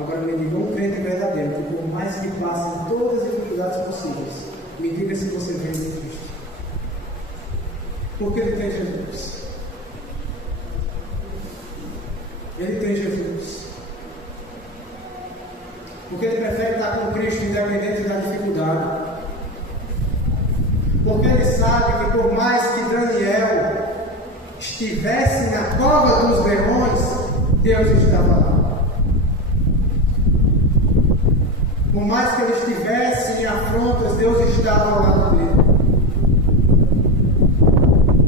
Agora me diga um crente verdadeiro que por mais que passem todas as dificuldades possíveis, me diga se você vem de Cristo. Porque ele tem Jesus. Ele tem Jesus. Porque ele prefere estar com Cristo independente da dificuldade. Porque ele sabe que por mais que Daniel estivesse na cova dos leões, Deus estava lá. Por mais que ele estivesse em afrontas, Deus estava ao lado dele.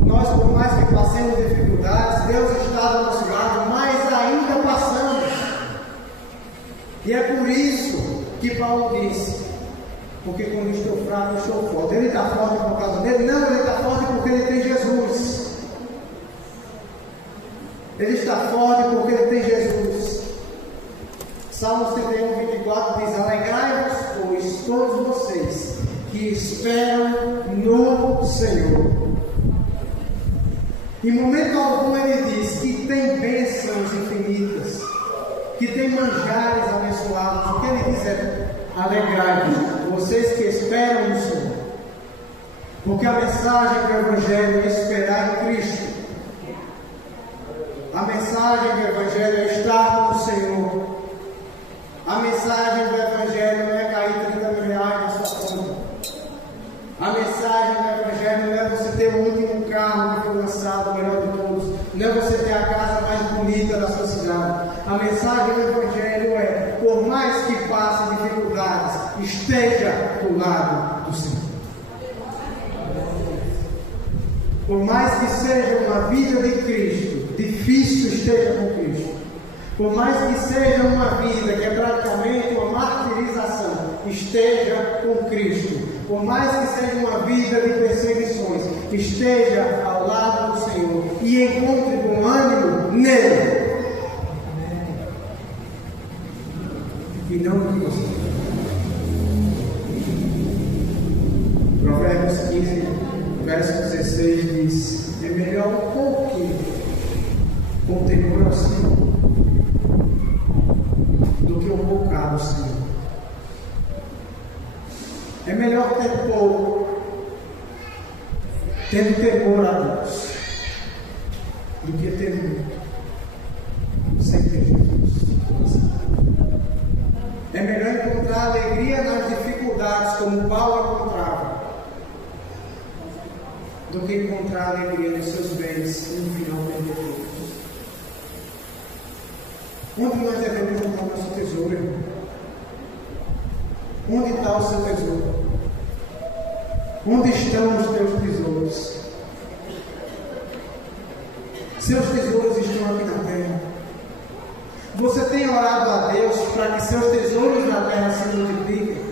Nós, por mais que passemos dificuldades, Deus estava ao nosso lado, mas ainda passamos. E é por isso que Paulo disse, porque quando estou fraco, eu estou forte. Ele está forte por causa dele? Não, ele está forte porque ele tem Jesus. Ele está forte porque ele tem Jesus. Salmos 31, 24 diz, alegrai-vos, pois, todos vocês que esperam no Senhor. Em momento algum ele diz que tem bênçãos infinitas, que tem manjares abençoados. O que ele diz é, alegrai-vos, vocês que esperam no Senhor. Porque a mensagem do Evangelho é esperar em Cristo. A mensagem do Evangelho é estar com o Senhor. A mensagem do Evangelho não é cair 30 mil reais na sua conta. A mensagem do Evangelho não é você ter o último carro Não é você ter a casa mais bonita da sua cidade. A mensagem do Evangelho é: por mais que passe dificuldades, esteja do lado do Senhor. Por mais que seja uma vida de Cristo, difícil, esteja com Cristo. Por mais que seja uma vida que é praticamente uma martirização, esteja com Cristo. Por mais que seja uma vida de perseguições, esteja ao lado do Senhor e encontre bom ânimo nele. E não em você. Provérbios 15, verso 16 diz: é melhor um pouquinho com temor ao Senhor do que um bocado ao Senhor. É melhor ter pouco, tendo temor a Deus, do que ter muito, sem ter Jesus. É melhor encontrar alegria nas dificuldades, como Paulo encontrava, do que encontrar alegria nos seus bens e no final perder tudo. Onde nós devemos juntar o nosso tesouro, irmão? Onde está o seu tesouro? Onde estão os teus tesouros? Seus tesouros estão aqui na terra. Você tem orado a Deus para que seus tesouros na terra se multipliquem?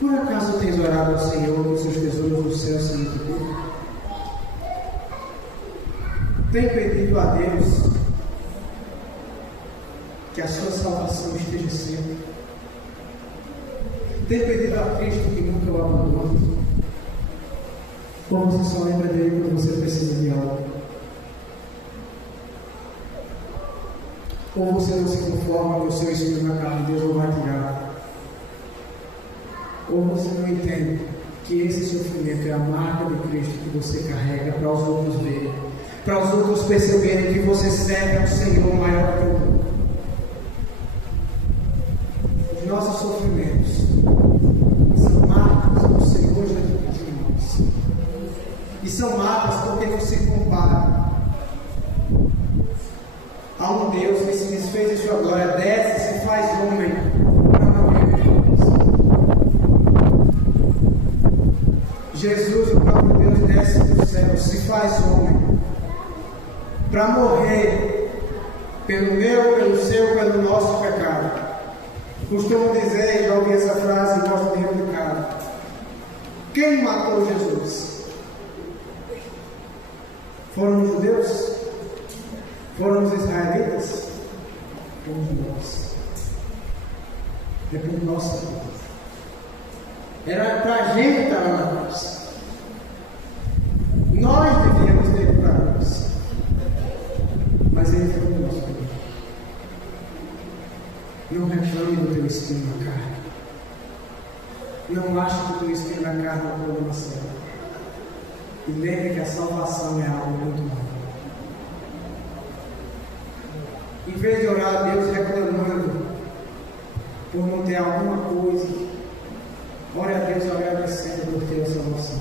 Por acaso tens orado ao Senhor que seus tesouros no céu se multipliquem? Tem pedido a Deus que a sua salvação esteja sempre? Tem pedido a Cristo que nunca o abandone? Ou você só lembra dele quando você precisa de algo? Ou você não se conforma com o seu espírito na carne, Deus não vai tirar? Ou você não entende que esse sofrimento é a marca de Cristo que você carrega para os outros verem, para os outros perceberem que você serve ao Senhor maior que o mundo? Os nossos sofrimentos são marcas do Senhor Jesus de nós. E são marcas porque você compara a um Deus que se desfez de sua glória, desce e se faz homem para morrer por nós. Jesus, o próprio Deus, desce do céu, se faz homem para morrer pelo meu, pelo seu, pelo nosso pecado. Costumo dizer, já ouvi essa frase e gosto de replicar: quem matou Jesus? Foram os judeus? Foram os israelitas? Fomos nós. É por nossa vida. Era para a gente estar lá na cruz. Nós devíamos ter ido para a cruz. Mas ele foi o nosso Deus. Não reclame do teu espinho na carne. Não ache que o teu espinho na carne é um problema sério. E lembre que a salvação é algo muito maior. Em vez de orar a Deus reclamando por não ter alguma coisa, ore a Deus agradecendo por ter a salvação.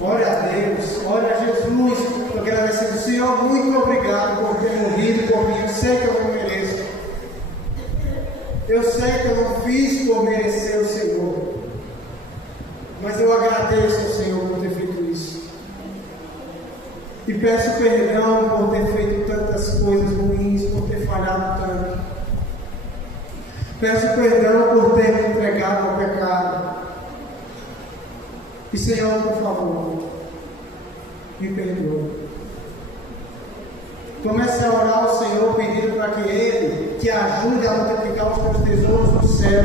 Ore a Deus, ore a Jesus, porque ela vai ser: Senhor, muito obrigado por ter morrido por mim. Eu sei que eu não mereço. Eu sei que eu não fiz por merecer o Senhor. Mas eu agradeço ao Senhor por ter feito isso. E peço perdão por ter feito tantas coisas ruins, por ter falhado tanto. Peço perdão por ter me entregado ao pecado. E Senhor, por favor, me perdoe. Comece a orar ao Senhor pedindo para que Ele te ajude a multiplicar os teus tesouros no céu.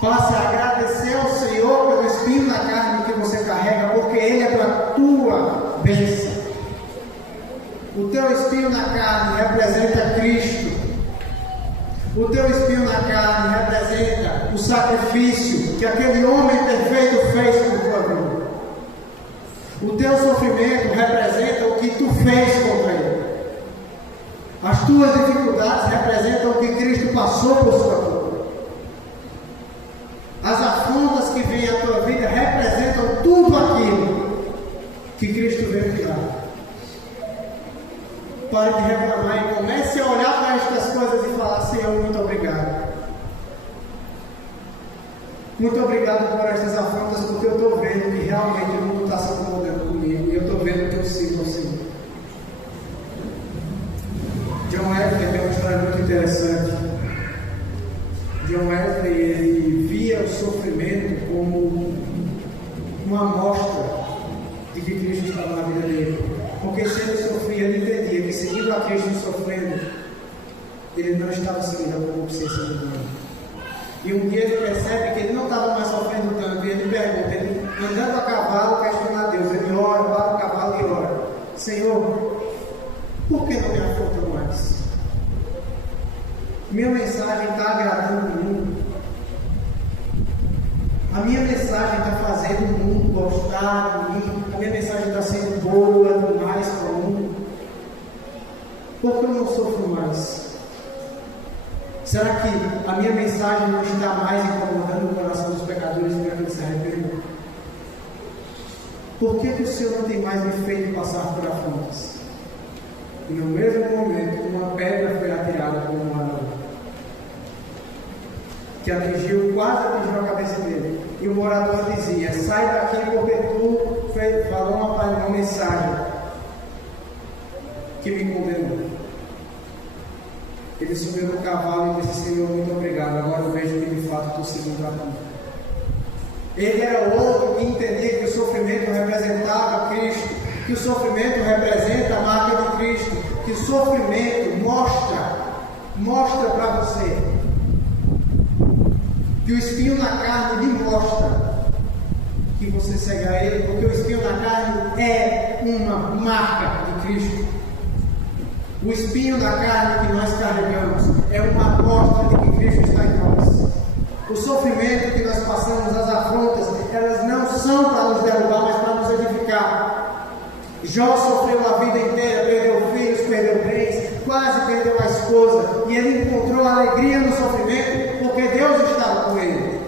Passe a agradecer ao Senhor pelo espinho na carne que você carrega, porque Ele é para a tua bênção. O teu espinho na carne representa Cristo. O teu espinho na carne representa o sacrifício que aquele homem perfeito fez por tua vida. O teu sofrimento representa o que tu fez contra Ele. As tuas dificuldades representam o que Cristo passou por sua vida. As afrontas que vêm à tua vida representam tudo aquilo que Cristo veio tirar. Pare de reclamar e comece a olhar para estas coisas e falar: Senhor, muito obrigado. Muito obrigado por estas afrontas, porque eu estou vendo que realmente o mundo está se incomodando comigo e eu estou vendo que eu sirvo ao Senhor. John Wesley tem uma história muito interessante. John Wesley, ele via o sofrimento como uma amostra de que Cristo estava na vida dele. Porque se ele sofria, ele entendia que seguindo a Cristo sofrendo, ele não estava seguindo a concupiscência do mundo. E um dia ele percebe que ele não estava mais sofrendo tanto, e ele pergunta, ele andando a cavalo, questiona a Deus, ele ora, para o cavalo e ora: Senhor, por que não me afronta mais? Minha mensagem está agradando o mundo. A minha mensagem está fazendo o mundo gostar de mim. A minha mensagem está sendo boa demais para o mundo. Por que eu não sofro mais? Será que a minha mensagem não está mais incomodando o coração dos pecadores para que eles se arrependam? Por que o Senhor não tem mais me feito passar por afrontas? E no mesmo momento, uma pedra foi atirada por um anão, que quase atingiu a cabeça dele. E o morador dizia: sai daqui, porque tu falou uma mensagem que me condenou. Ele subiu no cavalo e disse: Senhor, muito obrigado, agora eu vejo que de fato estou seguindo a tua. Ele era outro que entendia que o sofrimento representava Cristo, que o sofrimento representa a marca de Cristo, que o sofrimento mostra para você, que o espinho na carne lhe mostra que você segue a Ele, porque o espinho na carne é uma marca de Cristo. O espinho na carne que nós carregamos é uma mostra de que Cristo está em nós. O sofrimento que nós passamos, as afrontas, elas não são para nos derrubar, mas para nos edificar. Jó sofreu a vida inteira, perdeu filhos, perdeu bens, quase perdeu a esposa, e ele encontrou alegria no sofrimento, porque Deus estava com ele.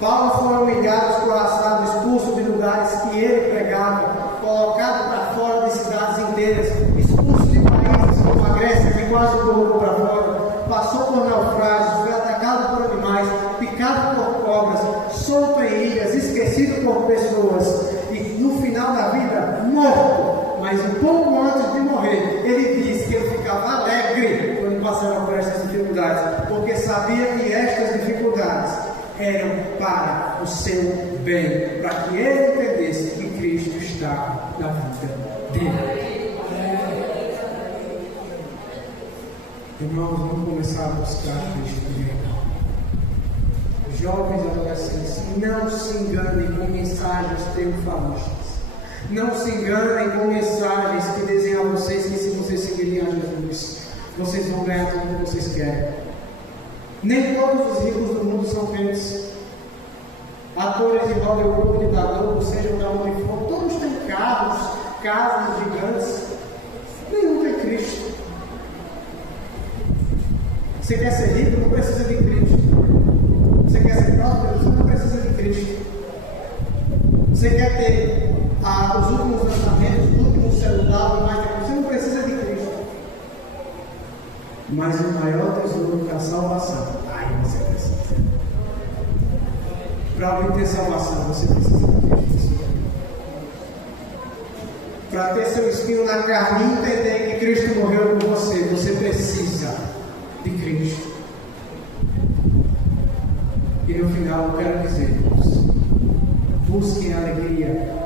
Paulo foi humilhado, escorraçado, expulso de lugares que ele pregava, colocado para fora de cidades inteiras, expulso de países como a Grécia, que quase o colocou para fora, passou por naufrágios, foi atacado por animais, picado por cobras, solto em ilhas, esquecido por pessoas, e no final da vida, morto. Mas um pouco antes de morrer, ele disse que ele ficava alegre quando passava por estas dificuldades, porque sabia que estas dificuldades eram para o seu bem, para que ele entendesse que Cristo está na vida dele. Irmãos, vamos começar a buscar Cristo dele. Jovens e adolescentes, não se enganem com mensagens triunfalistas. Não se enganem com mensagens que dizem a vocês que se vocês seguirem a Jesus, vocês vão ganhar tudo o que vocês querem. Nem todos os ricos do mundo são crentes. Atores de Hollywood, da Globo, seja da onde for, todos têm carros, casas gigantes. Nenhum tem Cristo. Você quer ser rico? Não precisa de Cristo. Você quer ser próspero? Você não precisa de Cristo. Você quer ter os últimos lançamentos, o último celular, você não precisa de Cristo. Mas o maior tesouro é a salvação. Aí você precisa. Para obter salvação, você precisa de Cristo. Para ter seu espinho na carne e entender que Cristo morreu por você, você precisa de Cristo. E no final eu quero dizer-vos: busquem alegria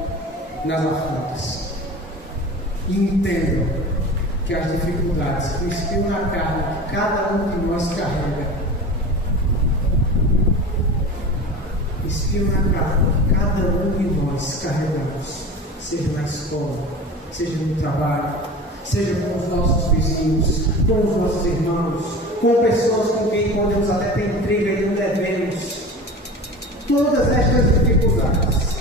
nas afrontas. E entendam que as dificuldades, que o espinho na carne que cada um de nós carrega, espinho na carne que cada um de nós carregamos, seja na escola, seja no trabalho, seja com os nossos vizinhos, com os nossos irmãos, com pessoas com quem podemos até ter intriga e não devemos. Todas estas dificuldades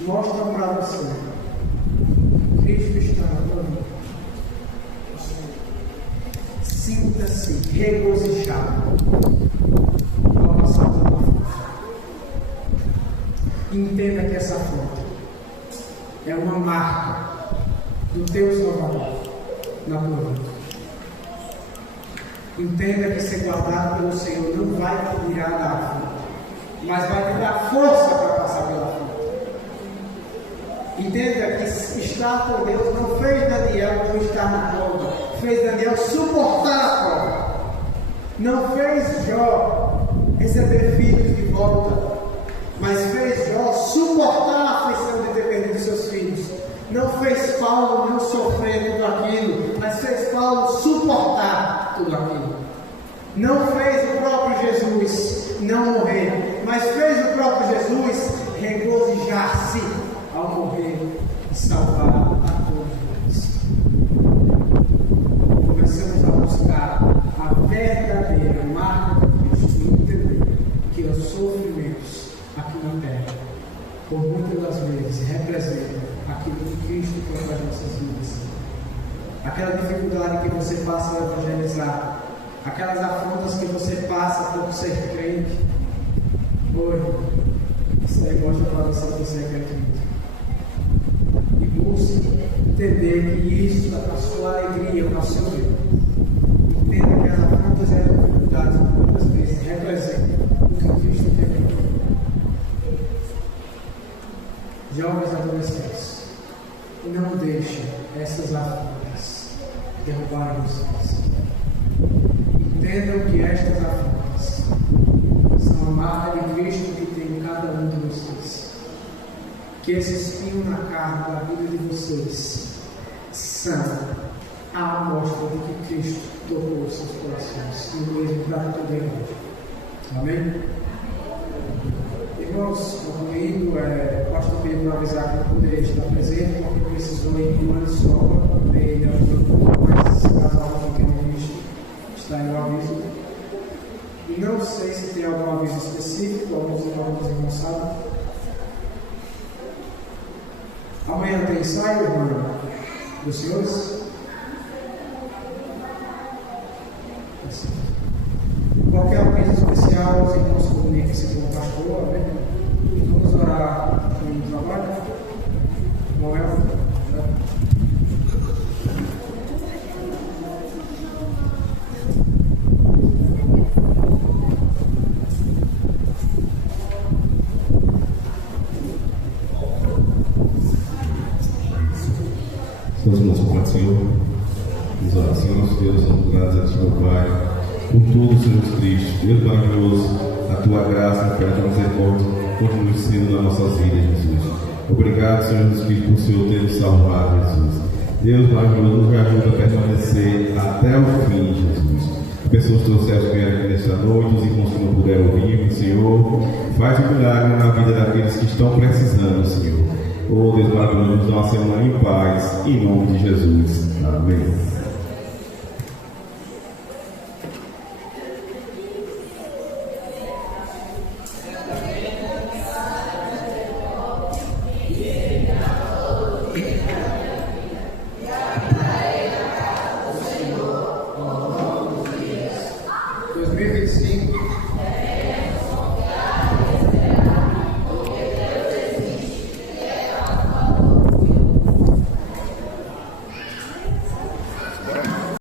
mostram para você: Cristo está na tua vida. Sinta-se regozijado ao passar por uma afronta. Entenda que essa afronta é uma marca do teu Salvador na tua vida. Entenda que ser guardado pelo Senhor não vai te tirar da afronta, mas vai te dar força para passar pela afronta. Entenda que estar com Deus não fez Daniel não estar na prova, fez Daniel suportar a prova. Não fez Jó receber filhos de volta, mas fez Jó suportar a aflição de ter perdido seus filhos. Não fez Paulo não sofrer tudo aquilo, mas fez Paulo suportar tudo aquilo. Não fez o próprio Jesus não morrer, mas fez o próprio Jesus regozijar-se ao morrer e salvar a todos. Começamos a buscar a verdadeira marca de Cristo e entender que os sofrimentos aqui na terra, por muitas das vezes, representam aquilo que Cristo tem para as nossas vidas. Aquela dificuldade que você passa a evangelizar, aquelas afrontas que você passa por ser crente. Oi, isso aí mostra para você que você é crente. E busque entender que isso, a sua alegria, o seu Deus. Entenda que as afrontas e as dificuldades muitas vezes representam o que Cristo tem para nós. Jovens adolescentes, não deixem essas afrontas derrubarem vocês. Entendam que estas afrontas são a marca de Cristo que tem em cada um de vocês. Que esse espinho na carne da vida de vocês são a amostra de que Cristo tocou os seus corações, e o mesmo para toda a igreja. Amém? Irmãos, concluindo, pastor pediu para avisar que não poderia estar presente, porque precisou ir de uma escola, e mas caso alguém que não visto, está aí o aviso. Não sei se tem algum aviso específico, alguns irmãos sabem. Amanhã tem ensaio, irmão, dos senhores? Qualquer aviso especial, os irmãos comuniquem-se com o pastor, amém? Vamos orar juntos agora? Noel? Estamos nos para o Senhor, nos orações, Deus, somos gratos a Ti, meu Pai, por tudo, Senhor Cristo, Deus maravilhoso, a Tua graça, a Tua misericórdia, continue sendo nas nossas vidas, Jesus. Obrigado, Senhor Jesus Cristo, por o Senhor ter nos salvado, Jesus. Deus maravilhoso, nos ajuda a permanecer até o fim, Jesus. As pessoas trouxeram bem aqui nesta noite, os irmãos que não puderam ouvir, Senhor, faz um milagre na vida daqueles que estão precisando, Senhor. Oh, Deus maravilhoso, nos dá uma semana em paz, em nome de Jesus. Amém.